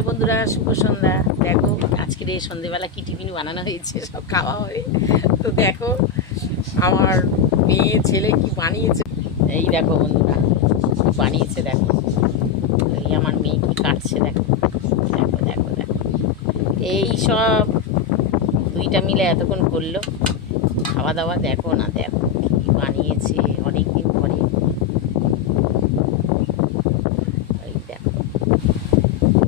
Hello বন্ধুরা, শুভ সন্ধ্যা। দেখো আজকের এই সন্ধ্যেবেলা কি টিফিন বানানো হয়েছে, সব খাওয়া হবে। তো দেখো আমার মেয়ে ছেলে কি বানিয়েছে, এই দেখো বন্ধুরা কি বানিয়েছে। দেখো এই আমার মেয়ে কি কাটছে, দেখো দেখো দেখো দেখো। এই সব দুইটা মিলে এতক্ষণ করলো খাওয়া দাওয়া। দেখো না, দেখো কি বানিয়েছে অনেকদিন পরে।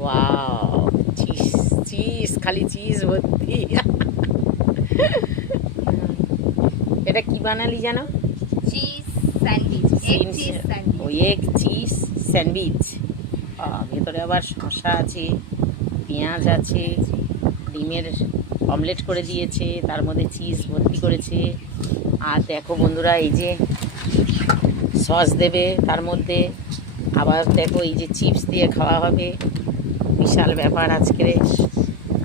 ওয়াও, চিজ চিজ, খালি চিজ ভর্তি। এটা কি বানালি জানো? Cheese sandwich, egg cheese sandwich. ও এগ চিজ স্যান্ডউইচ। ভেতরে আবার শসা আছে, পেঁয়াজ আছে, ডিমের অমলেট করে দিয়েছে, তার মধ্যে চিজ ভর্তি করেছে। আর দেখো বন্ধুরা, এই যে সস দেবে তার মধ্যে, আবার দেখো এই যে চিপস দিয়ে খাওয়া হবে। বিশাল ব্যাপার আজকে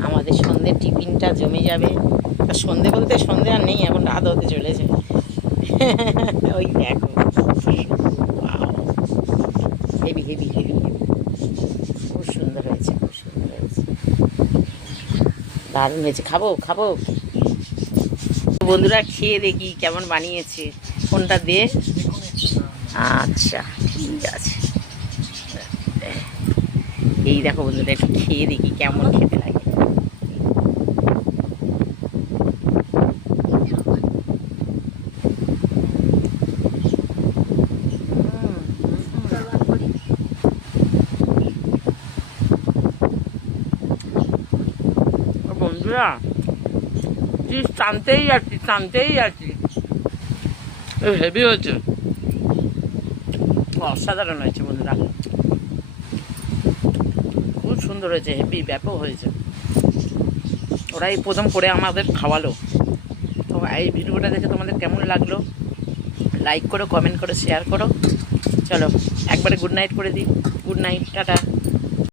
আমাদের সন্ধ্যের টিফিনটা জমে যাবে। আর সন্ধে বলতে সন্ধে আর নেই, এখন রাত হতে চলেছে। ওই দেখো হেভি হেভি হেভি হেভি, খুব সুন্দর হয়েছে, খুব সুন্দর হয়েছে, দারুণ হয়েছে। খাবো খাবো বন্ধুরা, খেয়ে দেখি কেমন বানিয়েছে। কোনটা দে? আচ্ছা ঠিক আছে, এই দেখো বন্ধুরা, একটু খেয়ে দেখি কেমন খেতে লাগে। বন্ধুরা চিজ টানতেই যাচ্ছি, টানতেই যাচ্ছি। হেভি হয়েছে, অসাধারণ হয়েছে বন্ধুরা, খুব সুন্দর হয়েছে, হেভি ব্যাপক হয়েছে। ওরাই প্রথম করে আমাদের খাওয়ালো। তো এই ভিডিওটা দেখে তোমাদের কেমন লাগলো লাইক করো, কমেন্ট করো, শেয়ার করো। চলো একবারে গুড নাইট করে দিই। Good night, tata.